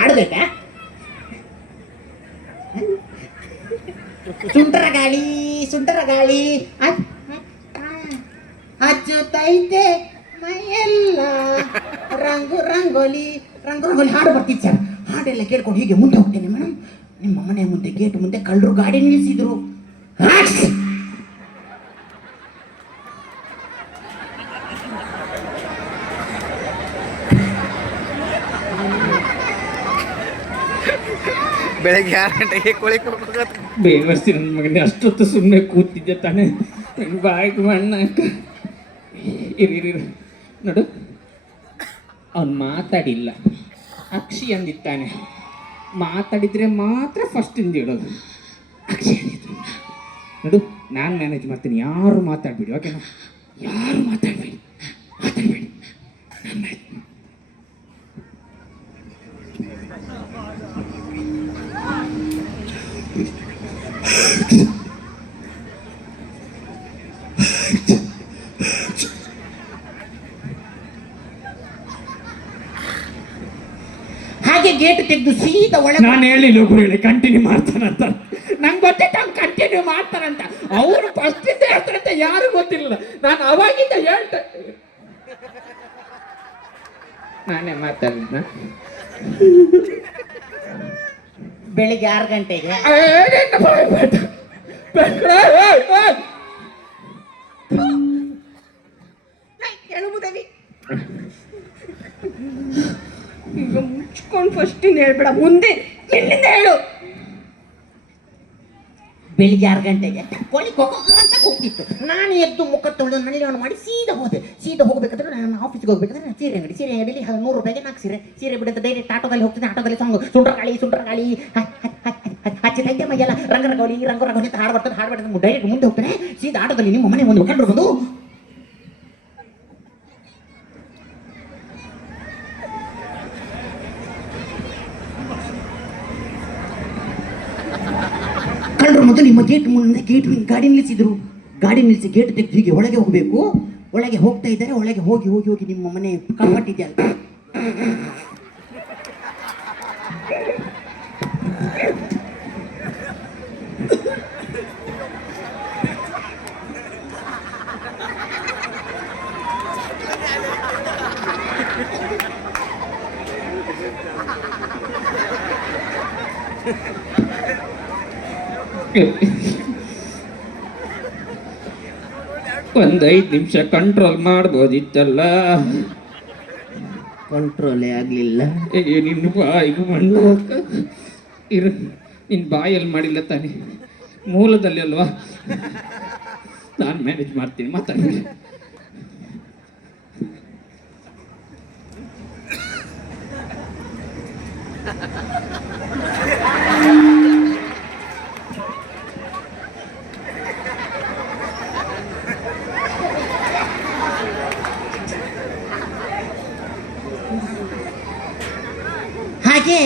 ಹಾಡ್ಬೇಕಾ ಸುಂಟರ ಗಾಳಿ ಸುಂಟರ ಗಾಳಿ. ಅ- ಅ- ಹಚ್ಚುತ್ತೈತೆ ಮೈಯೆಲ್ಲ. ರಂಗು, ರಂಗೋಲಿ ರಂಗು, ರಂಗೋಲಿ ಹಾಡು ಬರ್ತಿತ್ತು ಸರ್. ಹಾಡೆಲ್ಲ ಕೇಳ್ಕೊಂಡು ಹೀಗೆ ಮುಂದೆ ಹೋಗ್ತೇನೆ ಮೇಡಮ್. ನಿಮ್ಮ ಮನೆ ಮುಂದೆ, ಗೇಟ್ ಮುಂದೆ ಕಳ್ಳರು ಗಾಡಿ ನಿಲ್ಲಿಸಿದ್ರು. ಬೆಳಗ್ಗೆ ಆರು ಗಂಟೆಗೆ ಕೋಳಿ ಬೇವರ್ಸಿ ನನ್ನ ಮಗನೇ ಅಷ್ಟೊತ್ತು ಸುಮ್ಮನೆ ಕೂತಿದ್ದೆ ತಾನೆ. ನನ್ನ ಬಾಯಿಗೆ ಮಣ್ಣ ಇರಿ. ನೋಡು. ಅವ್ನು ಮಾತಾಡಿಲ್ಲ. ಅಕ್ಷಿ ಅಂದಿತ್ತಾನೆ ಮಾತಾಡಿದ್ರೆ ಮಾತ್ರ ಫಸ್ಟ್ ಇಡೋದು ಅಕ್ಷಿ ಅಂದಿದ್ರು ನೋಡು, ನಾನು ಮ್ಯಾನೇಜ್ ಮಾಡ್ತೀನಿ. ಯಾರು ಮಾತಾಡ್ಬಿಡಿ ಓಕೆನಾ ಯಾರು ಮಾತಾಡಬೇಡಿ ಮಾತಾಡಬೇಡಿ ನಾನು ಮ್ಯಾನೇಜ್ ಹಾಗೆ ಗೇಟ್ ತೆಗೆದು ಸೀದಾ ಒಳಗೆ ನಾನು ಹೇಳಿಲ್ಲ ಹೇಳಿ ಕಂಟಿನ್ಯೂ ಮಾಡ್ತಾನಂತ. ನಂಗೆ ಗೊತ್ತಿತ್ತು ಅವ್ನು ಕಂಟಿನ್ಯೂ ಮಾಡ್ತಾರಂತ ಅವ್ರು ಫಸ್ಟಿಂದ ಹೇಳ್ತಾರಂತ ಯಾರು ಗೊತ್ತಿಲ್ಲ ನಾನು ಅವಾಗಿಂದ ಹೇಳ್ತೆ ನಾನೇ ಮಾತಾಡಿದ್ನ. ಬೆಳಿಗ್ಗೆ ಆರು ಗಂಟೆಗೆ. ಈಗ ಮುಚ್ಕೊಂಡು ಫಸ್ಟ್ ಹೇಳ್ಬೇಡ. ಮುಂದೆ ಬೆಳಿಗ್ಗೆ ಆರು ಗಂಟೆಗೆ ಕೋಳಿ ಅಂತ ಕೂಗ್ತಿತ್ತು. ನಾನು ಎದ್ದು ಮುಖ ತೊಳೆದು ನಳಿನ ಮಾಡಿ ಸೀದಾ ಹೋದೆ. ಸೀದಾ ಹೋಗ್ಬೇಕಾದ್ರೆ ನಾನು ಆಫೀಸ್ಗೆ ಹೋಗ್ಬೇಕಾದ್ರೆ ನಾನು ಸೀರೆ ಅಂಗಡಿ ಸೀರೆ ಅಂಗಡಿ ನೂರು ರೂಪಾಯಿಗೆ ನಾಲ್ಕು ಸೀರೆ. ಸೀರೆ ಬಿಡುತ್ತೆ ಡೈರೆಕ್ಟ್ ಆಟೋದಲ್ಲಿ ಹೋಗ್ತೀನಿ ಆಟೋದಲ್ಲಿ ಸಾಂಗ್ ಸುಂಡ್ರ ಗಾಳಿ ಸುಂಡ್ರ ಗಾಳಿ ಹಚ್ಚಿದೈತೆ ಮೈಯೆಲ್ಲ ರಂಗರಂಗೋಲಿ ರಂಗ ರಂಗೋಲಿ ಅಂತ ಹಾಡು ಬರ್ತದೆ ಹಾಡು ಬರ್ತದೆ ಡೈರೆಕ್ಟ್ ಮುಂದೆ ಹೋಗ್ತಾನೆ, ಸೀದಾ ಆಟೋದಲ್ಲಿ ನಿಮ್ಮ ಮನೆ ಒಂದು ಕಂಡು ಬಂದು ಕಳ್ಳರು ಮೊದಲು ನಿಮ್ಮ ಗೇಟ್ ಮುಂದೆ ಗೇಟ್ ಗಾಡಿ ನಿಲ್ಲಿಸಿದ್ರು. ಗಾಡಿ ನಿಲ್ಲಿಸಿ ಗೇಟ್ ತೆಗೆದು ಹೀಗೆ ಒಳಗೆ ಹೋಗಬೇಕು. ಒಳಗೆ ಹೋಗ್ತಾ ಇದ್ದಾರೆ, ಒಳಗೆ ಹೋಗಿ ಹೋಗಿ ಹೋಗಿ ನಿಮ್ಮ ಮನೆ ಕಪಾಟಿದೆಯಲ್ಲ ಒಂದು ಐದು ನಿಮಿಷ ಕಂಟ್ರೋಲ್ ಮಾಡ್ಬೋದಿತ್ತಲ್ಲ? ಕಂಟ್ರೋಲೇ ಆಗಲಿಲ್ಲ. ಏ ನಿನ್ನ ಬಾಯಿಗೆ ಮಣ್ಣು. ಇರು ನಿನ್ನ ಬಾಯಲ್ಲಿ ಮಾಡಿಲ್ಲ ತಾನೆ. ಮೂಲದಲ್ಲಿ ಅಲ್ವಾ? ನಾನು ಮ್ಯಾನೇಜ್ ಮಾಡ್ತೀನಿ ಮಾತಾಡಿ. ಹಾಗೆ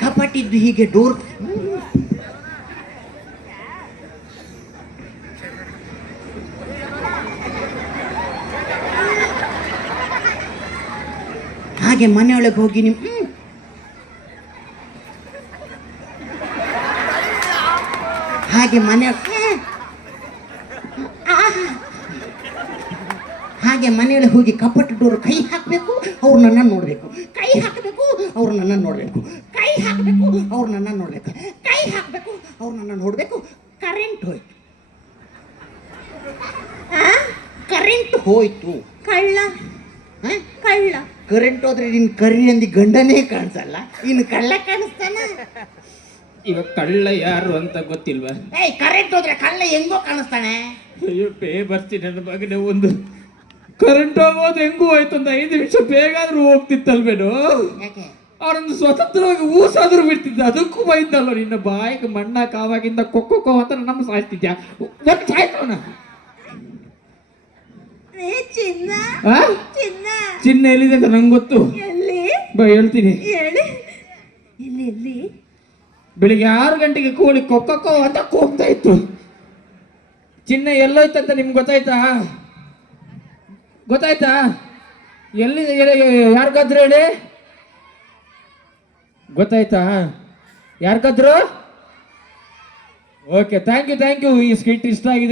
ಕಪಾಟಿದ್ದು ಹೀಗೆ ಡೋರ್ ಹಾಗೆ ಮನೆಯೊಳಗೆ ಹೋಗಿ ನಿಮ್ ಹಾಗೆ ಮನೆ. ಹಾಗೆ ಮನೆಯೊಳಗೆ ಹೋಗಿ ಕಪಟ ಡೋರ್ ಕೈ ಹಾಕಬೇಕು, ಅವ್ರು ನನ್ನ ನೋಡಬೇಕು. ಕೈ ಹಾಕಬೇಕು. ಅವ್ರು ನನ್ನ ನೋಡಬೇಕು. ಕೈ ಹಾಕಬೇಕು ಅವ್ರು ನನ್ನ ನೋಡಬೇಕು. ಕೈ ಹಾಕಬೇಕು ಅವ್ರು ನನ್ನ ನೋಡಬೇಕು. ಕರೆಂಟ್ ಹೋಯ್ತು. ಕರೆಂಟ್ ಹೋಯ್ತು. ಕಳ್ಳ. ಹ? ಕಳ್ಳ. ಕರೆಂಟ್ ಹೋದ್ರೆ ನಿನ್ ಕರಿ ಅಂದಿ ಗಂಡನೇ ಕಾಣಿಸಲ್ಲ? ಇನ್ನು ಕಳ್ಳ ಕಾಣಿಸ್ತಾನ? ಇವಾಗ ಕಳ್ಳ ಯಾರು ಅಂತ ಗೊತ್ತಿಲ್ವಾ? ಏಯ್ ಕರೆಂಟ್ ಹೋದ್ರೆ ಕಳ್ಳ ಹೆಂಗೋ ಕಾಣಿಸ್ತಾನೆ? ಅಯ್ಯೋ ಪೇ ಬರ್ತೀನಿ ನನ್ನ ಮಗನೇ ಒಂದು ಕರೆಂಟ್ ಹೋಗೋದು ಹೆಂಗೂ ಹೋಯ್ತು ಒಂದು ಐದು ನಿಮಿಷ ಬೇಗ ಆದ್ರೂ ಹೋಗ್ತಿತ್ತಲ್ವೇನು? ಯಾಕೆ? ಅವನೊಂದು ಸ್ವತಂತ್ರವಾಗಿ ಊಸಾದ್ರೂ ಬಿಡ್ತಿದ್ದೆ ಅದಕ್ಕೂ ಬೈದ್ದಲ್ಲ ನಿನ್ನ ಬಾಯಿಗೆ ಮಣ್ಣ ಕಾವಾಗಿಂದ ಕೊಕ್ಕೊ ಅಂತ ನಮ್ಮ ಸಾಯ್ತಿದ್ಯಾ ಒಂದು ಸಾಯ್ತವನ ಚಿನ್ನ. ಆ? ಚಿನ್ನ. ಚಿನ್ನ ಎಲ್ಲಿದೆ ಅಂತ ನಂಗೆ ಗೊತ್ತು. ಎಲ್ಲಿ? ಬಾ ಹೇಳ್ತೀನಿ. ಬೆಳಿಗ್ಗೆ ಆರು ಗಂಟೆಗೆ ಕೋಳಿ ಕೊಕ್ಕೋ ಅಂತ ಕೂಗ್ತಾ ಇತ್ತು. ಚಿನ್ನ ಎಲ್ಲೋಯ್ತಂತ ನಿಮ್ಗೆ ಗೊತ್ತಾಯ್ತಾ? ಗೊತ್ತಾಯ್ತಾ? ಎಲ್ಲಿದೆ? ಯಾರಿಗಾದ್ರೆ ಹೇಳಿ. ಗೊತ್ತಾಯ್ತಾ? ಯಾರ್ಗಾದ್ರು? Okay thank you thank you ಈ ಸ್ಕಿಟ್ ಇಷ್ಟ ಆಗಿದೆ